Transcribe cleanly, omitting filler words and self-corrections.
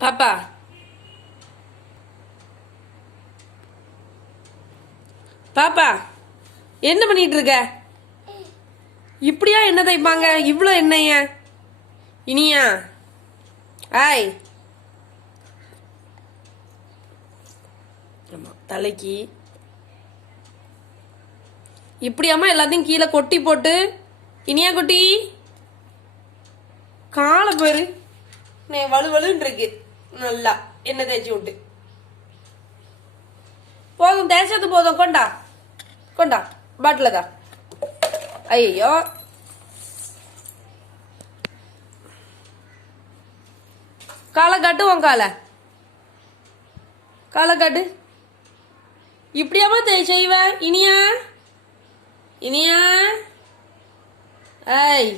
பாப்பா பாப்பா என்ன பண்ணிட்டு இருக்க? இப்படியா என்ன தைப்பாங்க? இவ்வளோ என்னைய இனியா? ஆய் ஆமா தலைக்கு இப்படியாமா எல்லாத்தையும் கீழே கொட்டி போட்டு இனியா குட்டி காலை பேரு வலுவலுன்னு இருக்கு. நல்லா என்ன தேய்ச்சி விட்டு போதும், தேய்ச்சது போதும். கொண்டா கொண்டா பாட்டில தான். ஐயோ காலை காட்டு, உன் காலை காட்டு. இப்படியாமா செய்வ இனியா? இனியா ஐய்